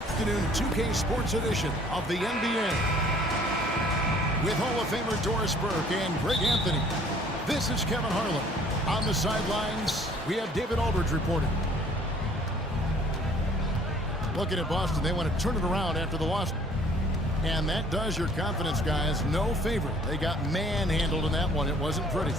Afternoon 2K Sports Edition of the NBA with Hall of Famer Doris Burke and Greg Anthony. This is Kevin Harlan. On the sidelines, we have David Aldridge reporting. Looking at Boston, they want to turn it around after the loss. And that does your confidence, guys, no favor. They got manhandled in that one. It wasn't pretty.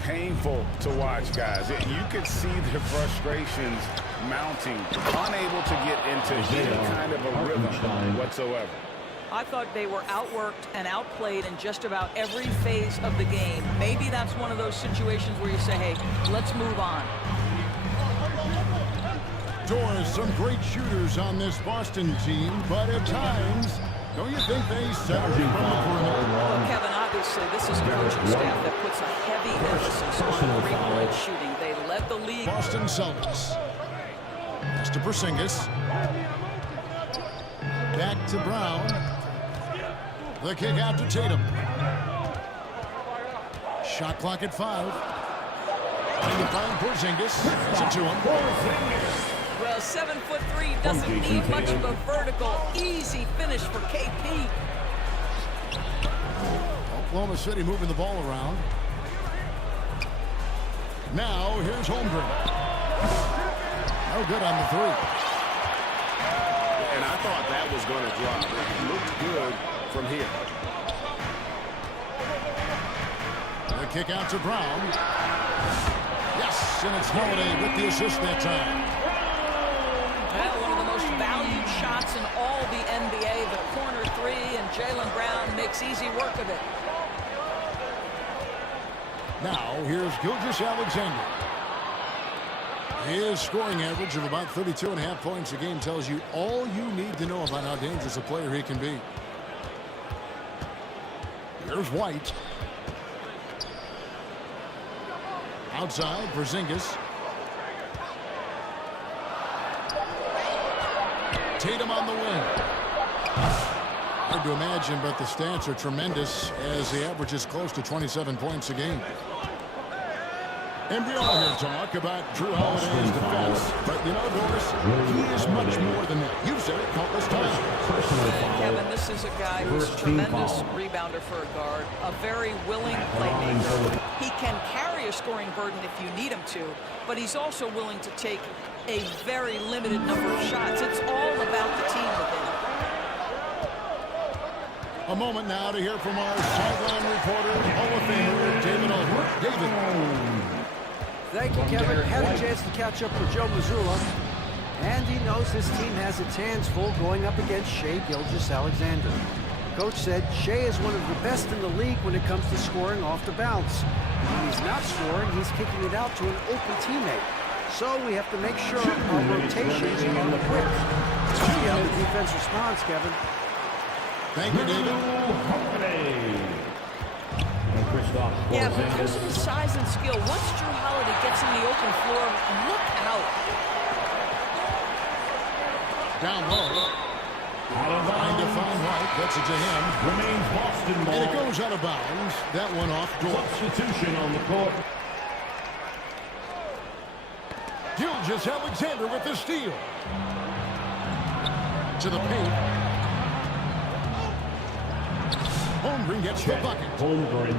Painful to watch, guys. You could see the frustrations mounting, unable to get into any kind of a rhythm whatsoever. I thought they were outworked and outplayed in just about every phase of the game. Maybe that's one of those situations where you say, hey, let's move on. Doris, some great shooters on this Boston team, but at times, don't you think they settle from the perimeter? Well, Kevin, obviously, this is a coaching staff that puts a heavy emphasis on three-point shooting. They led the league. Boston Celtics. Pass to Porzingis. Back to Brown. The kick out to Tatum. Shot clock at 5. Trying to find Porzingis. That's it to him. Well, 7'3" doesn't need much of a vertical. Easy finish for KP. Oklahoma City moving the ball around. Now here's Holmgren. No good on the 3. And I thought that was going to drop. It looked good from here. The kick out to Brown. Yes, and it's Holiday with the assist that time. Well, one of the most valued shots in all the NBA, the corner 3, and Jaylen Brown makes easy work of it. Now, here's Gilgeous-Alexander. His scoring average of about 32.5 points a game tells you all you need to know about how dangerous a player he can be. Here's White. Outside, Porzingis. Tatum on the wing. Hard to imagine, but the stats are tremendous as the average is close to 27 points a game. And we all hear talk about Drew Holiday's defense, but you know, Doris, he is much more than that. You've said it countless times. Kevin, this is a guy who's a tremendous rebounder for a guard, a very willing playmaker. He can carry a scoring burden if you need him to, but he's also willing to take a very limited number of shots. It's all about the team with him. A moment now to hear from our sideline reporter, Hall of Famer David Aldridge. David. Thank you, Kevin. Had a chance to catch up with Joe Mazzulla, and he knows his team has its hands full going up against Shai Gilgeous-Alexander. Coach said Shai is one of the best in the league when it comes to scoring off the bounce. When he's not scoring, he's kicking it out to an open teammate. So we have to make sure our rotations are quick. See how the defense responds, Kevin. Thank you, David. Yeah, because of his size and skill, once Drew Holiday gets in the open floor, look out. Down low. Trying to find White. Gets it to him. Remains Boston ball. And it goes out of bounds. That one off Dort. Substitution on the court. Alexander with the steal. To the paint. Holmgren gets the bucket. Holmgren.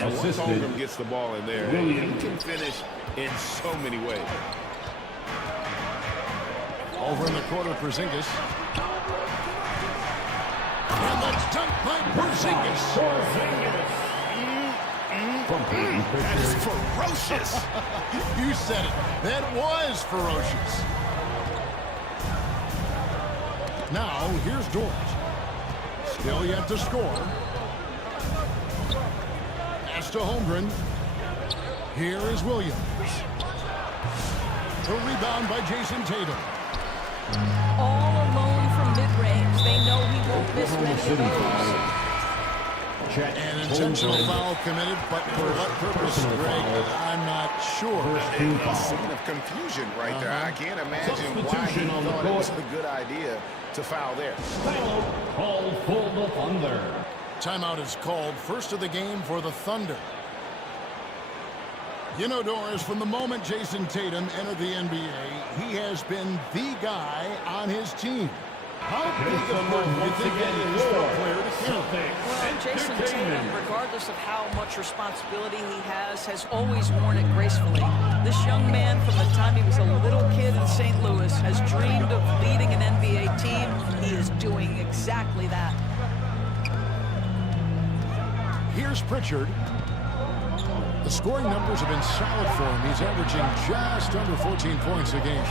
And once Holmgren gets the ball in there, he can finish in so many ways. Over in the corner, Porzingis. And the dunk by Porzingis. That is ferocious. You said it. That was ferocious. Now, here's Dort. Still yet to score. Pass to Holmgren. Here is Williams. A rebound by Jason Tatum. All alone from mid-range. They know he won't miss many of those. An intentional foul committed, but for what purpose, Greg, I'm not sure. A scene of confusion right there. I can't imagine why he thought it was a good idea to foul there. Called for the Thunder. Timeout is called, first of the game for the Thunder. You know, Doris, from the moment Jason Tatum entered the NBA, he has been the guy on his team. How big a burden do you think that is for a player to carry? Well, Jason Tatum, regardless of how much responsibility he has always worn it gracefully. This young man, from the time he was a little kid in St. Louis, has dreamed of leading an NBA team. He is doing exactly that. Here's Pritchard. The scoring numbers have been solid for him. He's averaging just under 14 points a game.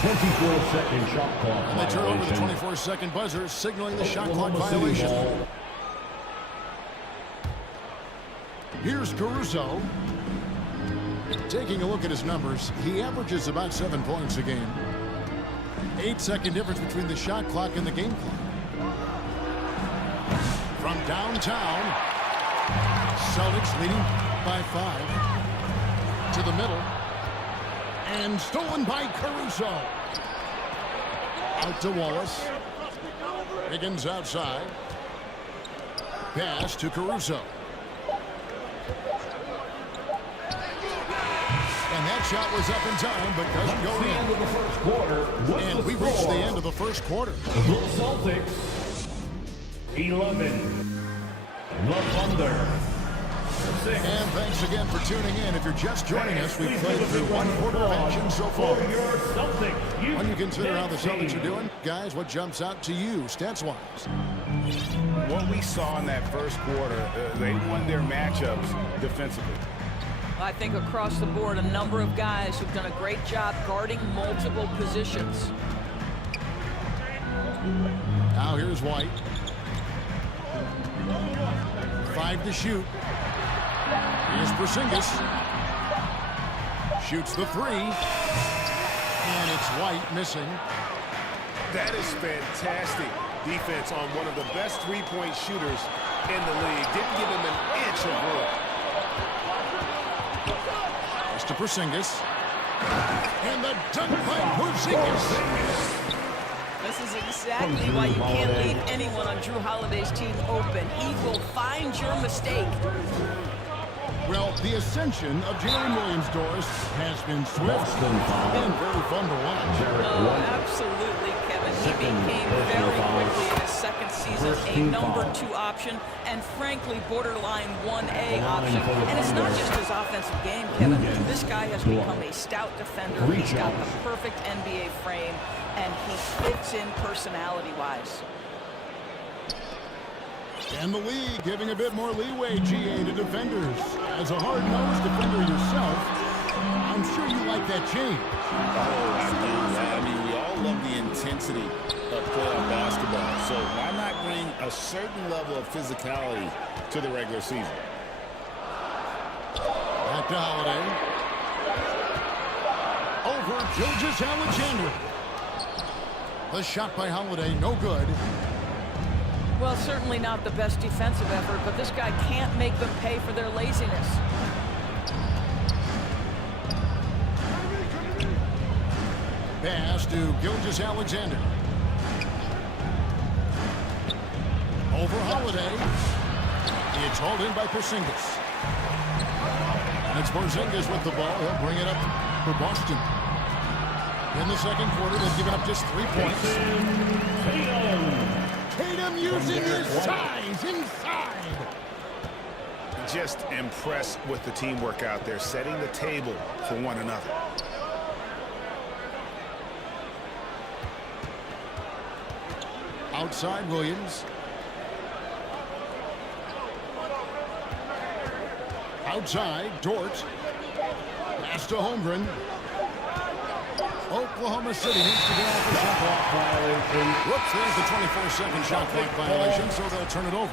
24-second shot clock And they turn over the violation. 24-second buzzer, signaling the shot clock violation. Here's Caruso. Taking a look at his numbers, he averages about 7 points a game. 8-second difference between the shot clock and the game clock. From downtown, Celtics leading by 5. To the middle. And stolen by Caruso. Out to Wallace. Higgins outside. Pass to Caruso. And that shot was up in time, but doesn't go in. The first quarter. And we reached the end of the first quarter. The Celtics 11. The Thunder 6. And thanks again for tuning in. If you're just joining us, we've played through one quarter of action so far. When you consider how the Celtics are doing, guys, what jumps out to you, stats-wise? What we saw in that first quarter, they won their matchups defensively. I think across the board, a number of guys who've done a great job guarding multiple positions. Now here's White. 5 to shoot. Here's Porzingis. Shoots the 3. And it's White missing. That is fantastic defense on one of the best three-point shooters in the league. Didn't give him an inch of room. Pass to Porzingis. And the dunk by Porzingis. This is exactly why you can't leave anyone on Drew Holiday's team open. He will find your mistake. Well, the ascension of Jalen Williams, Doris, has been swift and very fun to watch. Oh, absolutely, Kevin. He became very quickly in his second season a number 2 option and, frankly, borderline 1A option. And it's not just his offensive game, Kevin. This guy has become a stout defender. He's got the perfect NBA frame, and he fits in personality-wise. And the league giving a bit more leeway, GA, to defenders. As a hard-nosed defender yourself, I'm sure you like that change. Oh, I do. I mean, we all love the intensity of playoff basketball. So why not bring a certain level of physicality to the regular season? Back to Holiday. Over Gilgeous Alexander. The shot by Holiday, no good. Well, certainly not the best defensive effort, but this guy can't make them pay for their laziness. Pass to Gilgeous Alexander. Over Holiday. It's hauled in by Porzingis. And it's Porzingis with the ball. He'll bring it up for Boston. In the second quarter, they've given up just 3 points. Tatum using his size inside. Just impressed with the teamwork out there, setting the table for one another. Outside Williams. Outside Dort. Pass to Holmgren. Oklahoma City needs to get off the shot clock violation. Whoops, there's the 24-second shot clock violation, so they'll turn it over.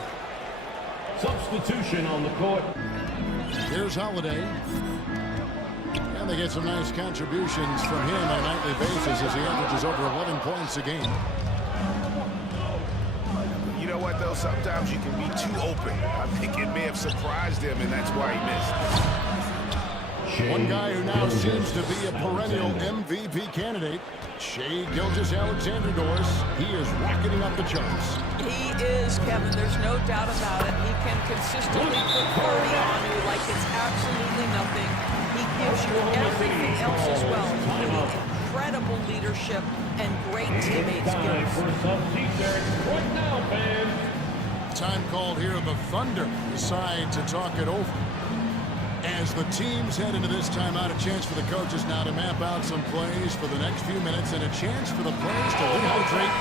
Substitution on the court. Here's Holiday. And they get some nice contributions from him on a nightly basis as he averages over 11 points a game. You know what, though? Sometimes you can be too open. I think it may have surprised him, and that's why he missed. One guy who now seems to be a perennial MVP candidate, Shai Gilgeous-Alexander. He is rocketing up the charts. He is, Kevin. There's no doubt about it. He can consistently put 30 on you like it's absolutely nothing. He gives you everything else as well, including incredible leadership and great teammate skills. Time called here. The Thunder decide to talk it over. As the teams head into this timeout, a chance for the coaches now to map out some plays for the next few minutes and a chance for the players to rehydrate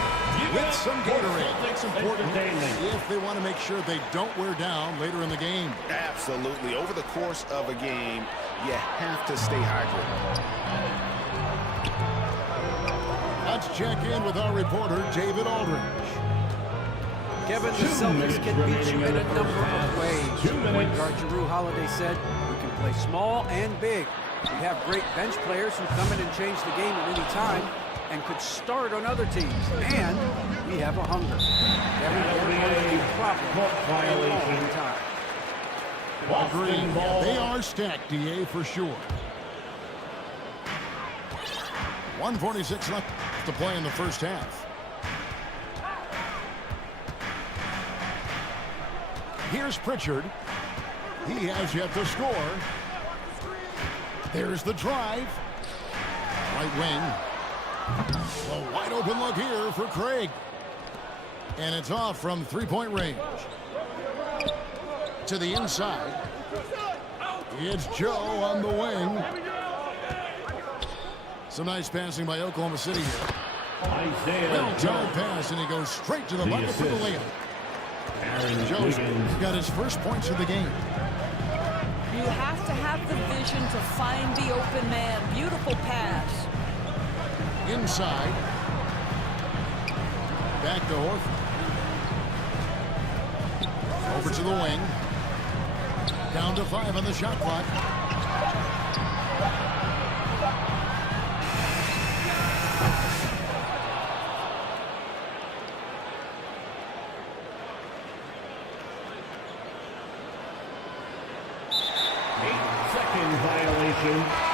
with some Gatorade. That's important if they want to make sure they don't wear down later in the game. Absolutely. Over the course of a game, you have to stay hydrated. Let's check in with our reporter, David Aldridge. Kevin, the Celtics can beat you in a number of ways. Point guard Jrue Holiday said, we can play small and big. We have great bench players who come in and change the game at any time and could start on other teams. And we have a hunger. Kevin, they're going to be a problem all the time. Agreed. They are stacked, DA, for sure. 1:46 left to play in the first half. Here's Pritchard. He has yet to score. There's the drive. Right wing. A wide open look here for Craig. And it's off from three-point range. To the inside. It's Joe on the wing. Some nice passing by Oklahoma City here. Well-timed pass, and he goes straight to the bucket for the layup. Joe's got his first points of the game. You have to have the vision to find the open man. Beautiful pass. Inside. Back to Horford. Over to the wing. Down to 5 on the shot clock. Violation.